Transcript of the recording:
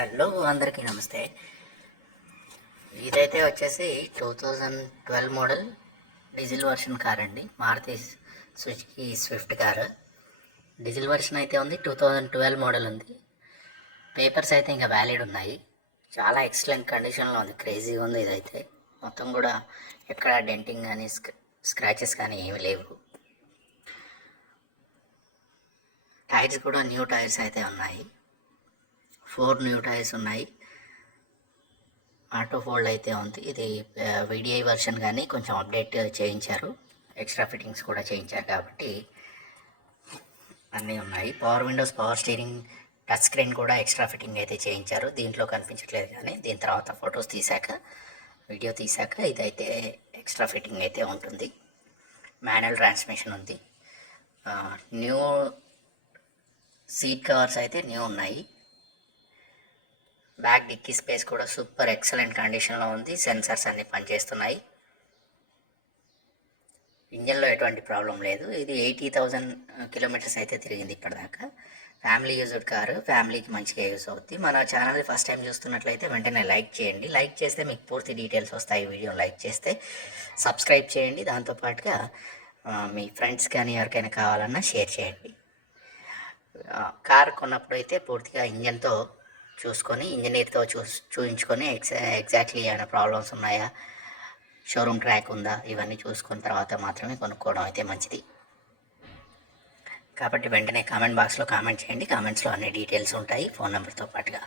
Hello అందరికీ నమస్తే. ఇదైతే వచ్చేసి 2012 మోడల్ డీజిల్ వర్షన్ కార్ అండి. Maruti Suzuki Swift car. Diesel version అయితే ఉంది, 2012 మోడల్ ఉంది. పేపర్స్ అయితే ఇంకా వ్యాలిడ్ ఉన్నాయి. చాలా ఎక్సలెంట్ కండిషన్లో ఉంది, క్రేజీగా ఉంది. ఇదైతే మొత్తం కూడా ఎక్కడ డెంటింగ్ కానీ స్క్రాచెస్ కానీ ఏమి లేవు. టైర్స్ కూడా న్యూ టైర్స్ అయితే ఉన్నాయి. 4 న్యూ టైర్స్ ఉన్నాయి. ఆటో ఫోల్డ్ అయితే ఉంది. ఇది VDI వర్షన్ కానీ కొంచెం అప్డేట్ చేయించారు, ఎక్స్ట్రా ఫిట్టింగ్స్ కూడా చేయించారు కాబట్టి అన్నీ ఉన్నాయి. Power Windows, power steering, touch screen కూడా ఎక్స్ట్రా ఫిట్టింగ్ అయితే చేయించారు. దీంట్లో కనిపించట్లేదు కానీ దీని తర్వాత ఫొటోస్ తీసాక, వీడియో తీసాక ఇదైతే ఎక్స్ట్రా ఫిట్టింగ్ అయితే ఉంటుంది. మాన్యువల్ ట్రాన్స్మిషన్ ఉంది. న్యూ సీట్ కవర్స్ అయితే న్యూ ఉన్నాయి. బ్యాక్ డిక్కీ స్పేస్ కూడా సూపర్ ఎక్సలెంట్ కండిషన్లో ఉంది. సెన్సర్స్ అన్నీ పనిచేస్తున్నాయి. ఇంజన్లో ఎటువంటి ప్రాబ్లం లేదు. ఇది 80,000 కిలోమీటర్స్ అయితే తిరిగింది ఇప్పటిదాకా. ఫ్యామిలీ యూజ్డ్ కారు, ఫ్యామిలీకి మంచిగా యూజ్ అవుద్ది. మన ఛానల్ని ఫస్ట్ టైం చూస్తున్నట్లయితే వెంటనే లైక్ చేయండి. లైక్ చేస్తే మీకు పూర్తి డీటెయిల్స్ వస్తాయి. వీడియో లైక్ చేస్తే సబ్స్క్రైబ్ చేయండి. దాంతోపాటుగా మీ ఫ్రెండ్స్ కానీ ఎవరికైనా కావాలన్నా షేర్ చేయండి. కార్ కొన్నప్పుడు అయితే పూర్తిగా ఇంజన్తో చూసుకొని, ఇంజనీర్తో చూయించుకొని ఎగ్జాక్ట్లీ ఏమైనా ప్రాబ్లమ్స్ ఉన్నాయా, షోరూమ్ ట్రాక్ ఉందా, ఇవన్నీ చూసుకున్న తర్వాత మాత్రమే కొనుక్కోవడం అయితే మంచిది. కాబట్టి వెంటనే కామెంట్ బాక్స్లో కామెంట్ చేయండి. కామెంట్స్లో అన్ని డీటెయిల్స్ ఉంటాయి, ఫోన్ నెంబర్తో పాటుగా.